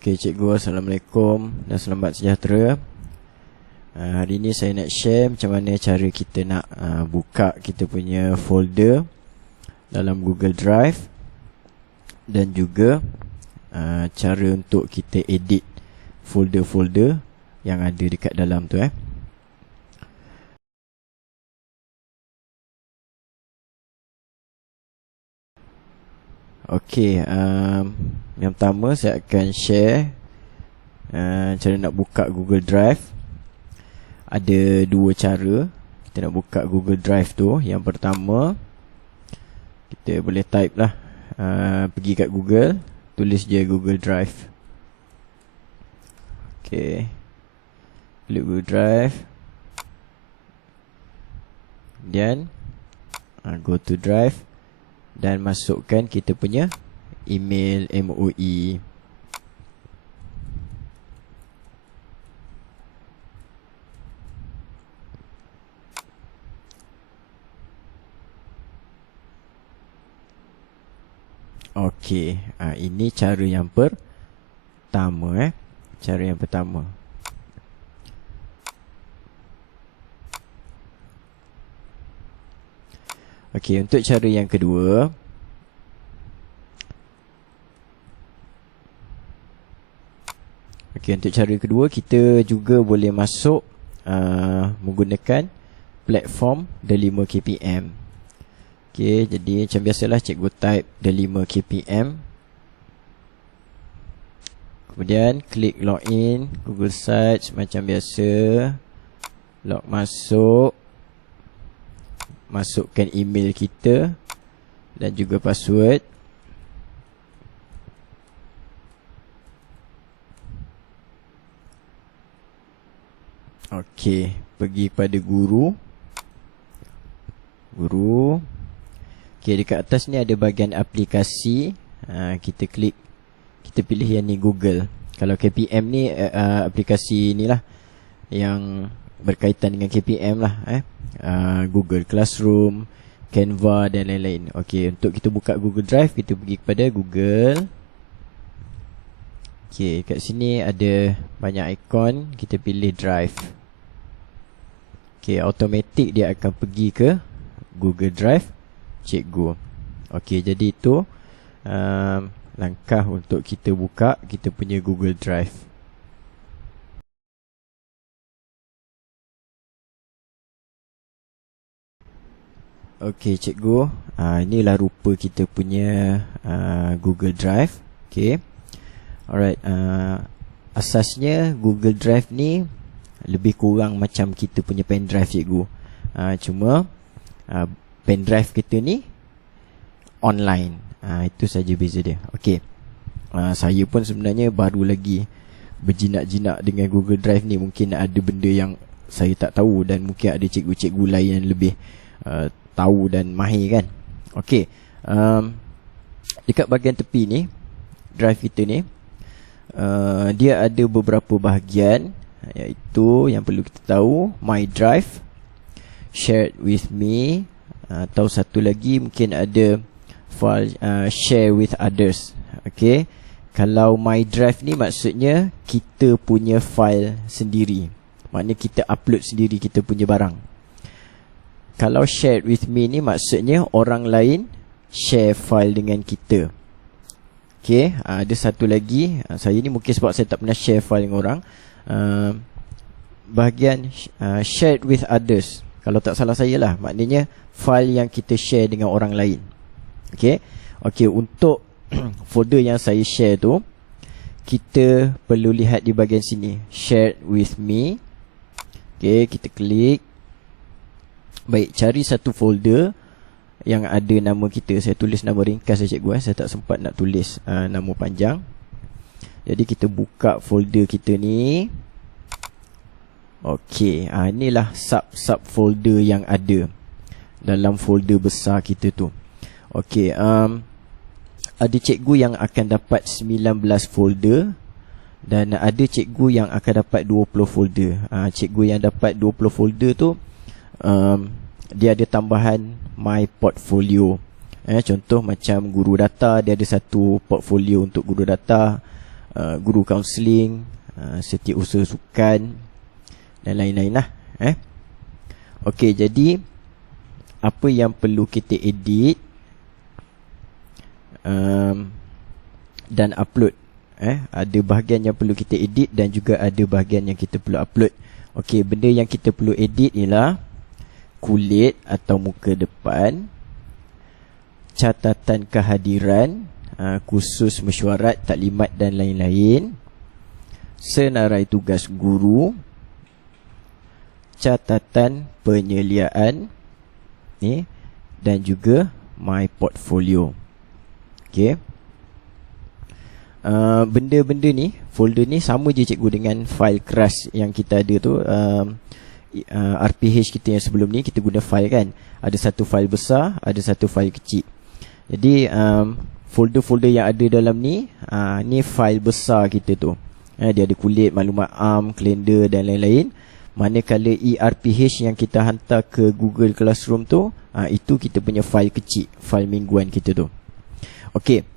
Okey cikgu, Assalamualaikum dan selamat sejahtera. Hari ini saya nak share macam mana cara kita nak buka kita punya folder dalam Google Drive, dan juga cara untuk kita edit folder-folder yang ada dekat dalam tu. Okey, yang pertama saya akan share cara nak buka Google Drive. Ada dua cara kita nak buka Google Drive tu. Yang pertama, kita boleh type lah, pergi kat Google, tulis je Google Drive. Okey, klik Google Drive, kemudian go to Drive dan masukkan kita punya email MOE. Okey, ini cara yang pertama. Cara yang pertama. Okey, untuk cara yang kedua, kita juga boleh masuk menggunakan platform The 5 KPM. Okey, jadi macam biasalah cikgu type The 5 KPM. Kemudian klik login Google Search macam biasa. Log masuk. Masukkan email kita dan juga password. Okey, pergi pada guru. Okey, dekat atas ni ada bahagian aplikasi. Kita klik, kita pilih yang ni Google. Kalau KPM ni aplikasi ni lah yang berkaitan dengan KPM lah. Google Classroom, Canva dan lain-lain. Okey, untuk kita buka Google Drive, kita pergi kepada Google. Okey, kat sini ada banyak ikon, kita pilih Drive. Okey, automatik dia akan pergi ke Google Drive cikgu. Okey, jadi itu langkah untuk kita buka kita punya Google Drive. Okey cikgu, inilah rupa kita punya Google Drive. Okey, alright. Asasnya Google Drive ni lebih kurang macam kita punya pen drive cikgu. Cuma pen drive kita ni online. Itu saja beza dia. Okey, saya pun sebenarnya baru lagi berjinak-jinak dengan Google Drive ni. Mungkin ada benda yang saya tak tahu, dan mungkin ada cikgu-cikgu lain yang lebih tahu dan mahir kan. Okey, dekat bahagian tepi ni drive kita ni, dia ada beberapa bahagian, iaitu yang perlu kita tahu, My Drive, Shared with Me, atau satu lagi mungkin ada file Share with Others. Okey, kalau My Drive ni maksudnya kita punya file sendiri, maknanya kita upload sendiri kita punya barang. Kalau Shared with Me ni maksudnya orang lain share file dengan kita. Okey, ada satu lagi, saya ni mungkin sebab saya tak pernah share file dengan orang, bahagian Shared with Others, kalau tak salah saya lah, maknanya file yang kita share dengan orang lain. Okey, untuk folder yang saya share tu, kita perlu lihat di bahagian sini, Shared with Me. Okey, kita klik. Baik, cari satu folder yang ada nama kita. Saya tulis nama ringkas saja cikgu, saya tak sempat nak tulis nama panjang. Jadi kita buka folder kita ni. Okey, inilah sub folder yang ada dalam folder besar kita tu. Okey, ada cikgu yang akan dapat 19 folder, dan ada cikgu yang akan dapat 20 folder. Cikgu yang dapat 20 folder tu, dia ada tambahan My Portfolio. Contoh macam guru data, dia ada satu portfolio untuk guru data. guru kaunseling, setiausaha sukan dan lain-lain lah. Okey, jadi apa yang perlu kita edit dan upload. Ada bahagian yang perlu kita edit dan juga ada bahagian yang kita perlu upload. Okey, benda yang kita perlu edit ialah kulit atau muka depan, catatan kehadiran, khusus mesyuarat, taklimat dan lain-lain, senarai tugas guru, catatan penyeliaan ni, dan juga my portfolio. Okey. Benda-benda ni, folder ni sama je cikgu dengan file keras yang kita ada tu. RPH kita yang sebelum ni kita guna file kan. Ada satu file besar, ada satu file kecil. Jadi folder-folder yang ada dalam ni, ni file besar kita tu. Dia ada kulit, maklumat am, kalender dan lain-lain. Manakala ERPH yang kita hantar ke Google Classroom tu, itu kita punya file kecil, file mingguan kita tu. Okey.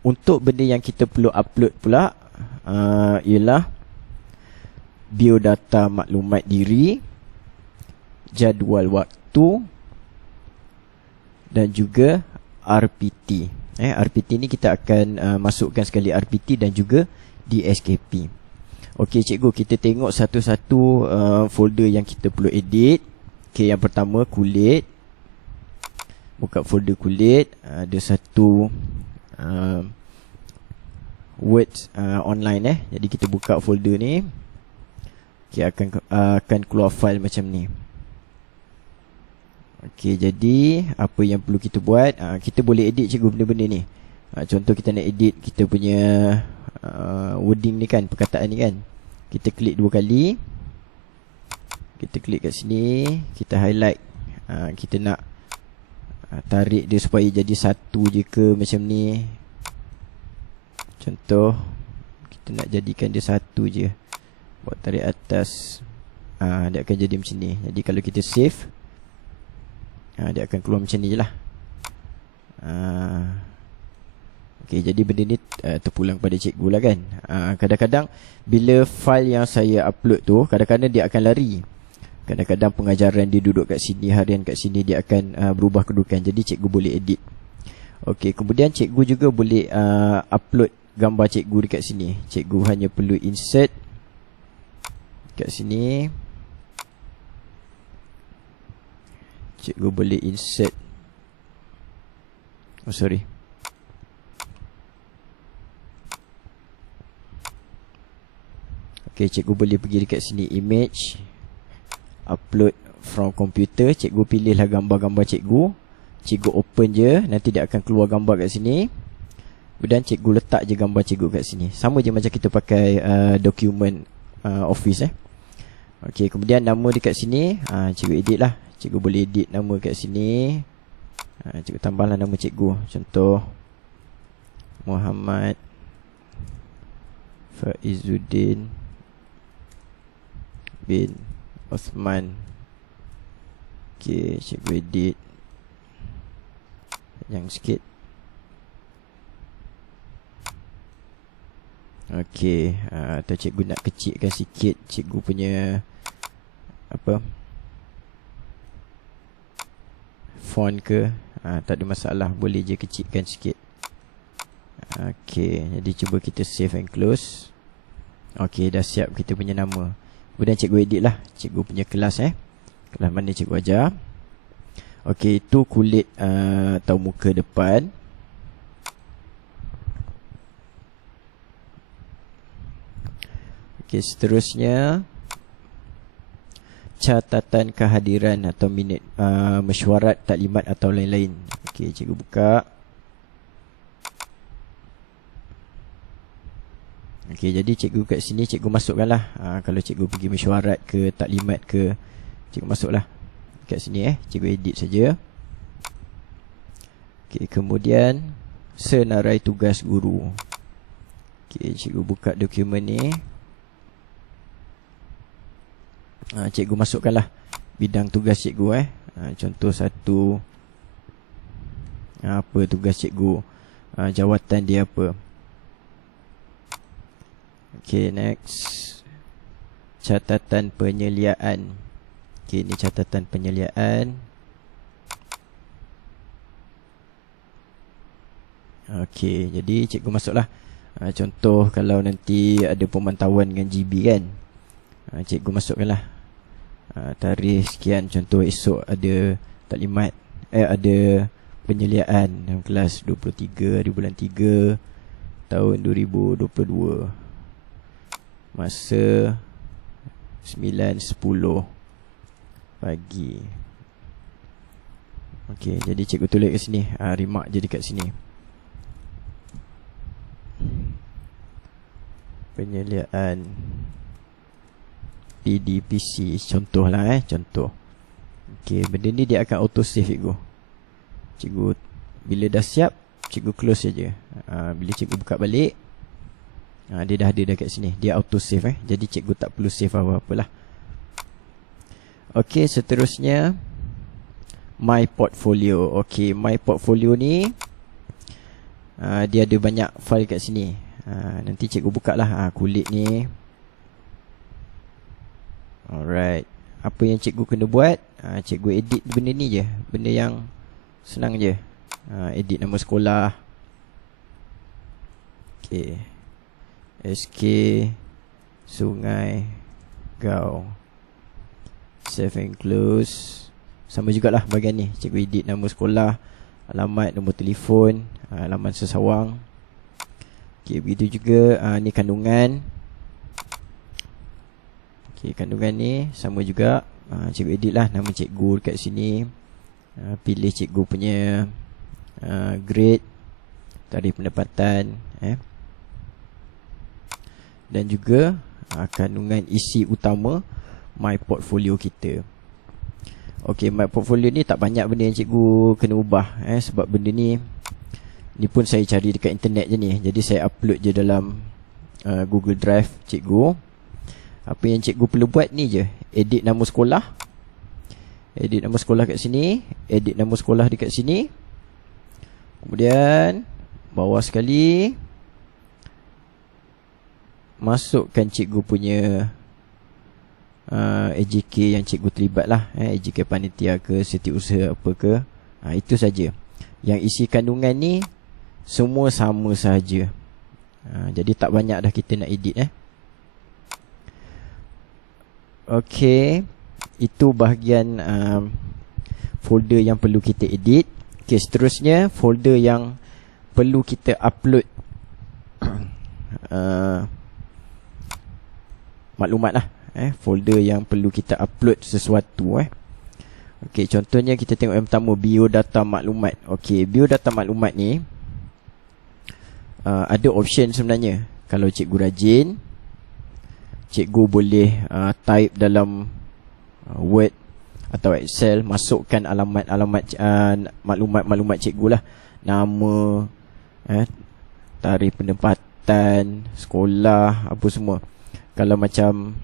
Untuk benda yang kita perlu upload pula ialah biodata maklumat diri, jadual waktu dan juga RPT. RPT ni kita akan masukkan sekali RPT dan juga DSKP. Okey cikgu, kita tengok satu-satu folder yang kita perlu edit. Okey, yang pertama kulit. Buka folder kulit. Ada satu Word online Jadi kita buka folder ni. Okey, akan keluar file macam ni. Okey, jadi apa yang perlu kita buat, kita boleh edit cikgu benda-benda ni. Contoh kita nak edit kita punya wording ni kan, perkataan ni kan. Kita klik 2 kali. Kita klik kat sini, kita highlight. Kita nak tarik dia supaya jadi satu je ke macam ni. Contoh kita nak jadikan dia satu je. Buat tarik atas. Dia akan jadi macam ni. Jadi kalau kita save, dia akan keluar macam ni je lah. Okay, jadi benda ni terpulang pada cikgu lah kan. Kadang-kadang bila file yang saya upload tu, kadang-kadang dia akan lari. Kadang-kadang pengajaran dia duduk kat sini, harian kat sini, dia akan berubah kedudukan. Jadi cikgu boleh edit. Okay, kemudian cikgu juga boleh upload gambar cikgu dekat sini. Cikgu hanya perlu insert kat sini. Cikgu boleh insert. Oh sorry. Okay, cikgu boleh pergi dekat sini, image, upload from computer. Cikgu pilihlah gambar-gambar cikgu. Cikgu open je, nanti dia akan keluar gambar kat sini. Kemudian cikgu letak je gambar cikgu kat sini. Sama je macam kita pakai dokumen office Okay, kemudian nama dekat sini, cikgu edit lah. Cikgu boleh edit nama kat sini. Cikgu tambahlah nama cikgu. Contoh Muhammad Faizuddin bin Osman. Okay, cikgu edit yang sikit. Okay, atau cikgu nak kecilkan sikit cikgu punya font ke, tak ada masalah, boleh je kecilkan sikit. Okay, jadi cuba kita save and close. Okay, dah siap kita punya nama. Kemudian cikgu edit lah cikgu punya kelas kelas mana cikgu ajar. Okay, itu kulit atau muka depan. Okay, seterusnya catatan kehadiran atau minit mesyuarat, taklimat atau lain-lain. Okay, cikgu buka. Okay, jadi cikgu kat sini cikgu masukkanlah. Kalau cikgu pergi mesyuarat ke, taklimat ke, cikgu masuklah kat sini cikgu edit saja. Okay, kemudian senarai tugas guru. Okay, cikgu buka dokumen ni. Cikgu masukkanlah bidang tugas cikgu contoh satu, apa tugas cikgu, jawatan dia apa. Okay, next. Catatan penyeliaan. Okay, ni catatan penyeliaan. Okay, jadi cikgu masuklah. Contoh kalau nanti ada pemantauan dengan GB kan, cikgu masukkanlah tarikh sekian. Contoh esok ada taklimat, ada penyeliaan dalam kelas 23 hari bulan 3 tahun 2022, masa 9.10 pagi. Okey, jadi cikgu tulis kat sini, remark je dekat sini. Penyeliaan PDPC, contohlah contoh. Okey, benda ni dia akan auto save cikgu. Cikgu bila dah siap, cikgu close saja. Bila cikgu buka balik, dia dah ada dekat sini. Dia auto save Jadi cikgu tak perlu save apa-apalah. Okey, seterusnya My Portfolio. Okey, My Portfolio ni dia ada banyak file kat sini. Nanti cikgu buka lah kulit ni. Alright, apa yang cikgu kena buat? Cikgu edit benda ni je. Benda yang senang je. Edit nama sekolah. Okay, SK Sungai Gau. Save and close. Sama jugalah bahagian ni. Cikgu edit nama sekolah, alamat, nombor telefon, alamat sesawang. Okay, begitu juga ni kandungan. Okay, kandungan ni sama juga. Cikgu edit lah nama cikgu dekat sini. Pilih cikgu punya grade, tarikh pendapatan, dan juga kandungan isi utama My Portfolio kita. Okey, My Portfolio ni tak banyak benda yang cikgu kena ubah sebab benda ni pun saya cari dekat internet je ni. Jadi saya upload je dalam Google Drive cikgu. Apa yang cikgu perlu buat ni je. Edit nama sekolah. Edit nama sekolah kat sini. Edit nama sekolah dekat sini. Kemudian bawah sekali masukkan cikgu punya AJK yang cikgu terlibat lah. AJK panitia ke, setiausaha apa ke. Itu saja. Yang isi kandungan ni semua sama saja. Jadi tak banyak dah kita nak edit Okey, itu bahagian folder yang perlu kita edit. Okey, seterusnya folder yang perlu kita upload maklumat lah. Folder yang perlu kita upload sesuatu. Okey, contohnya kita tengok yang pertama, biodata maklumat. Okey, biodata maklumat ni ada option sebenarnya. Kalau cikgu rajin, cikgu boleh type dalam Word atau Excel, masukkan alamat-alamat maklumat-maklumat cikgu lah. Nama, tarikh pendapatan, sekolah, apa semua. Kalau macam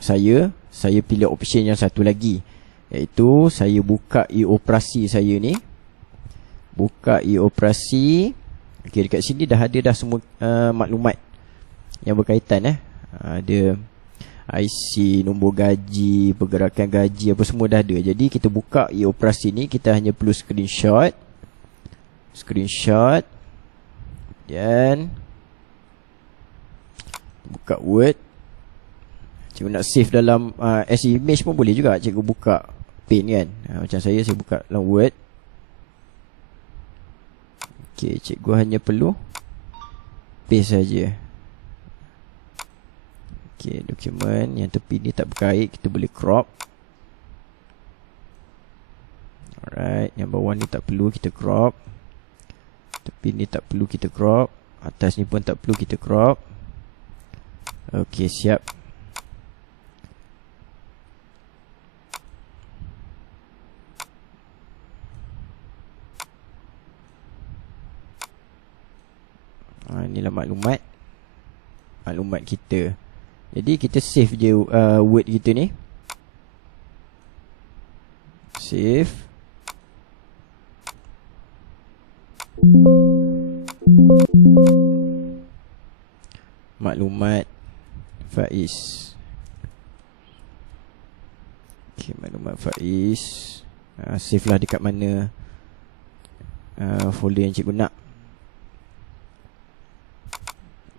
saya pilih option yang satu lagi, iaitu saya buka e-operasi saya ni. Buka e-operasi. Okey, dekat sini dah ada dah semua maklumat yang berkaitan ada IC, nombor gaji, pergerakan gaji, apa semua dah ada. Jadi kita buka e-operasi ni, kita hanya perlu screenshot. Dan buka Word. Cikgu nak save dalam as image pun boleh juga. Cikgu buka Paint kan. Macam saya buka dalam Word. Okey, cikgu hanya perlu paste saja. Okey, dokumen yang tepi ni tak berkait, kita boleh crop. Alright, yang bawah ni tak perlu kita crop. Tepi ni tak perlu kita crop. Atas ni pun tak perlu kita crop. Okey, siap. Inilah maklumat kita. Jadi kita save je Word kita ni. Save. Maklumat Faiz. Okay, maklumat Faiz. Save lah dekat mana folder yang cikgu nak.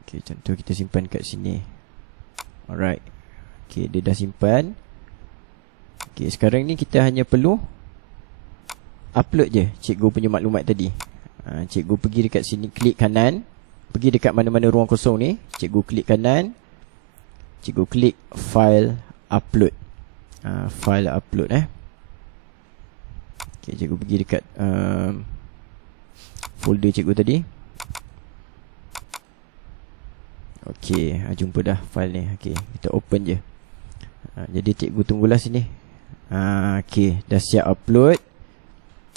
Okay, contoh kita simpan kat sini. Alright. Okay, dia dah simpan. Okay, sekarang ni kita hanya perlu upload je cikgu punya maklumat tadi. Cikgu pergi dekat sini, klik kanan. Pergi dekat mana-mana ruang kosong ni, cikgu klik kanan. Cikgu klik file upload. File upload Okay, cikgu pergi dekat folder cikgu tadi. Okay, jumpa dah file ni. Okay, kita open je. Jadi cikgu tunggulah sini. Okay, dah siap upload.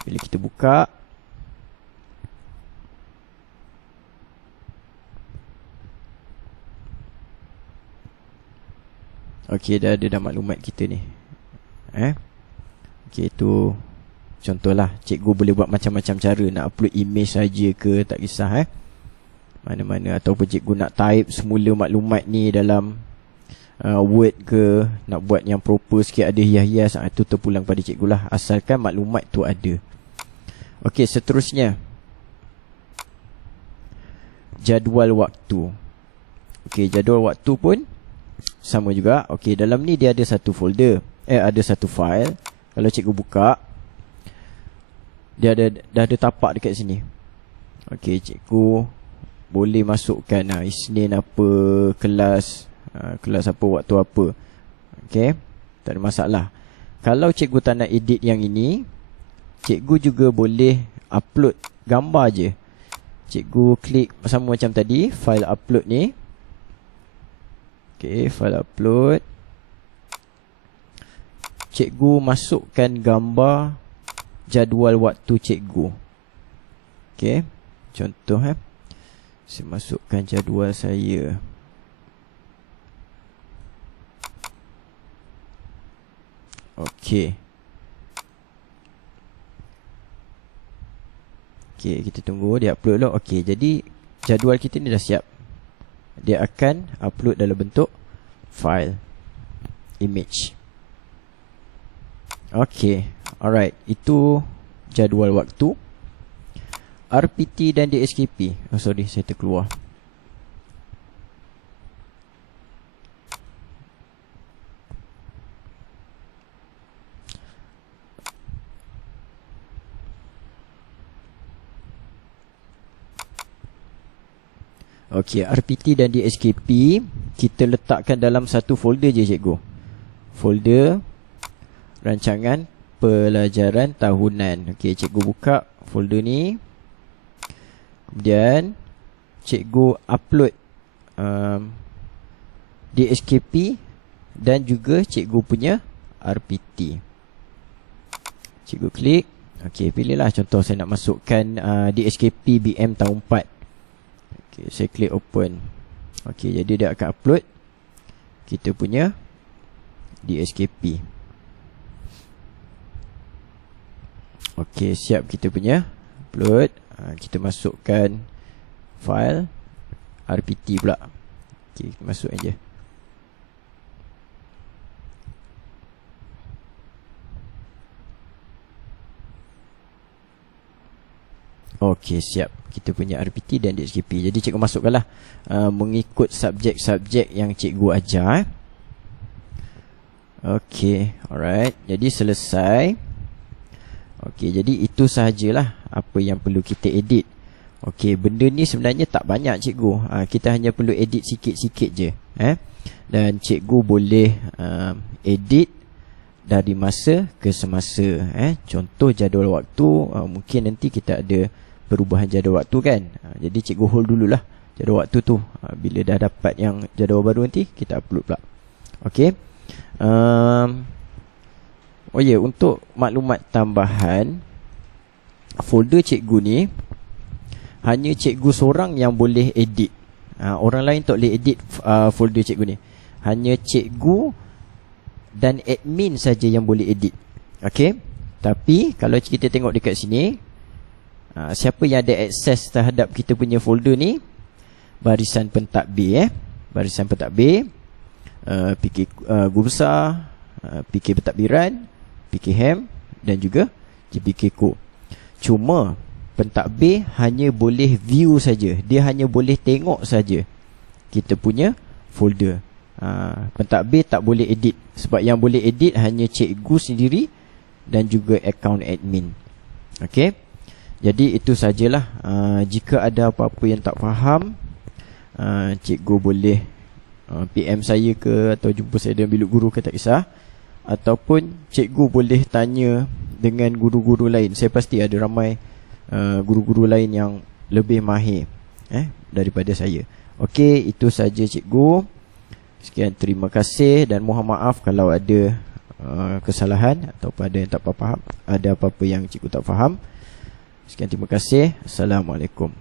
Bila kita buka, okay, dah ada maklumat kita ni. Okay, tu contohlah. Cikgu boleh buat macam-macam cara. Nak upload image saja ke, tak kisah mana-mana. Ataupun cikgu nak type semula maklumat ni dalam Word ke, nak buat yang proper sikit, ada hias-hias, itu terpulang pada cikgu lah, asalkan maklumat tu ada. Okey, seterusnya jadual waktu. Okey, jadual waktu pun sama juga. Okey, dalam ni dia ada satu folder, ada satu file. Kalau cikgu buka, dia dah ada tapak dekat sini. Okey, cikgu boleh masukkan Isnin apa, kelas apa, waktu apa. Okey, tak ada masalah. Kalau cikgu tak nak edit yang ini, cikgu juga boleh upload gambar je. Cikgu klik sama macam tadi, file upload ni. Okey, file upload. Cikgu masukkan gambar jadual waktu cikgu. Okey, contoh saya masukkan jadual saya. Okey. Okey, kita tunggu dia upload dulu. Okey, jadi jadual kita ni dah siap. Dia akan upload dalam bentuk file image. Okey, alright. Itu jadual waktu. RPT dan DSKP. Oh, sorry, saya terkeluar. Okey, RPT dan DSKP kita letakkan dalam satu folder je, cikgu. Folder rancangan pelajaran tahunan. Okey, cikgu buka folder ni. Kemudian cikgu upload DSKP dan juga cikgu punya RPT. Cikgu klik. Okey, pilihlah. Contoh saya nak masukkan DSKP BM tahun 4. Okey, saya klik open. Okey, jadi dia akan upload kita punya DSKP. Okey, siap kita punya upload. Kita masukkan file RPT pula. Okey, kita masuk aja. Okey, siap kita punya RPT dan DSKP. Jadi cikgu masukkanlah mengikut subjek-subjek yang cikgu ajar. Okey, alright. Jadi selesai. Okey, jadi itu sahajalah apa yang perlu kita edit. Okey, benda ni sebenarnya tak banyak, cikgu. Kita hanya perlu edit sikit-sikit je. Dan cikgu boleh edit dari masa ke semasa. Contoh jadual waktu, mungkin nanti kita ada perubahan jadual waktu kan. Jadi cikgu hold dululah jadual waktu tu. Bila dah dapat yang jadual baru nanti kita upload pula. Okey. Oh ya, untuk maklumat tambahan, folder cikgu ni hanya cikgu seorang yang boleh edit. Orang lain tak boleh edit folder cikgu ni. Hanya cikgu dan admin saja yang boleh edit. Okey. Tapi kalau kita tengok dekat sini, siapa yang ada akses terhadap kita punya folder ni? Barisan pentadbir. Barisan pentadbir. PK guru besar, PK pentadbiran, PK HEM dan juga GPK Core. Cuma pentadbir hanya boleh view saja. Dia hanya boleh tengok saja kita punya folder. Pentadbir tak boleh edit. Sebab yang boleh edit hanya cikgu sendiri dan juga account admin. Okey. Jadi itu sajalah. Jika ada apa-apa yang tak faham, cikgu boleh PM saya ke, atau jumpa saya dalam bilik guru ke, tak kisah. Ataupun cikgu boleh tanya dengan guru-guru lain. Saya pasti ada ramai guru-guru lain yang lebih mahir daripada saya. Okey, itu saja cikgu. Sekian, terima kasih dan mohon maaf kalau ada kesalahan atau ada yang tak faham, ada apa-apa yang cikgu tak faham. Sekian, terima kasih. Assalamualaikum.